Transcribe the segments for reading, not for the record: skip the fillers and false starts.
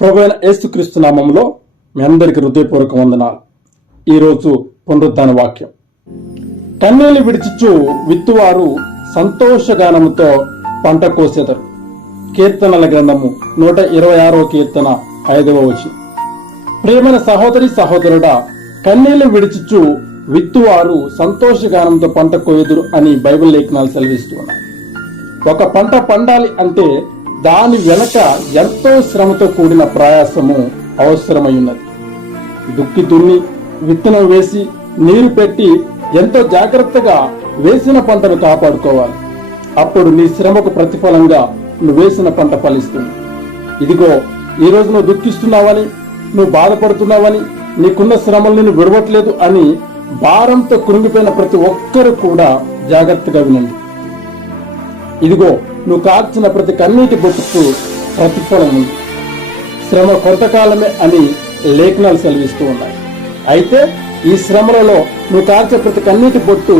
ప్రభువైన యేసుక్రీస్తు నామములో మీ అందరికి హృదయపూర్వక వందనాలు. ఈరోజు పునరుద్ధాన వాక్యం. కన్నీళ్లు విడిచిచు విత్తువారు సంతోషగానముతో పంట కోసెదరు. కీర్తనల గ్రంథము 126వ కీర్తన 5వ వచనం. ప్రియమైన సహోదరి సహోదరుడా, కన్నీళ్లు విడిచిచు విత్తువారు సంతోషగానంతో పంట కోయదురు అని బైబిల్ లేఖనాలు సెలవిస్తున్నాయి. ఒక పంట పండాలి అంటే దాని వెనక ఎంతో శ్రమతో కూడిన ప్రయాసము అవసరమై ఉన్నది. దుక్కి దున్ని విత్తనం వేసి నీరు పెట్టి ఎంతో జాగ్రత్తగా వేసిన పంటను కాపాడుకోవాలి. అప్పుడు నీ శ్రమకు ప్రతిఫలంగా నువ్వు వేసిన పంట ఫలిస్తుంది. ఇదిగో, ఈ రోజు నువ్వు దుఃఖిస్తున్నావని, నువ్వు బాధపడుతున్నావని, నీకున్న శ్రమలు నేను విడవట్లేదు అని భారంతో కృంగిపోయిన ప్రతి ఒక్కరు కూడా జాగ్రత్తగా వినండి. ఇదిగో, నువ్వు కార్చిన ప్రతి కన్నీటి బొట్టుకు ప్రతిఫలం ఉంది. శ్రమ కొంతకాలమే అని లేఖనాలు సెలవిస్తూ ఉన్నాయి. అయితే ఈ శ్రమలలో నువ్వు కార్చే ప్రతి కన్నీటి బొట్టు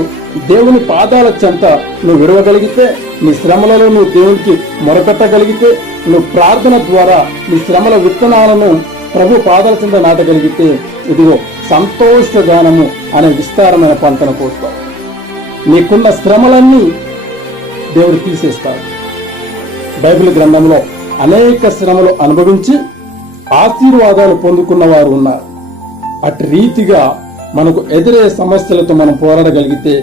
దేవుని పాదాల చెంత నువ్వు విడవగలిగితే, నీ శ్రమలలో నువ్వు దేవునికి మొరపెట్టగలిగితే, నువ్వు ప్రార్థన ద్వారా నీ శ్రమల విత్తనాలను ప్రభు పాదాల చెంత నాటగలిగితే, ఇదిగో సంతోషగానము అనే విస్తారమైన పంటను కోస్తావు. నీకున్న శ్రమలన్నీ దేవుడు తీసేస్తాడు. బైబిల్ గ్రంథంలో అనేక శ్రమలు అనుభవించి ఆశీర్వాదాలు పొందుకున్న వారు ఉన్నారు. అటు రీతిగా మనకు ఎదురయ్యే సమస్యలతో మనం పోరాడగలిగితే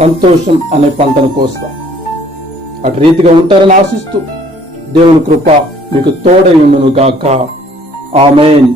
సంతోషం అనే పంటను కోస్తాం. అటు రీతిగా ఉంటారని ఆశిస్తూ దేవుని కృప మీకు తోడై ఉండును గాక. ఆమేన్.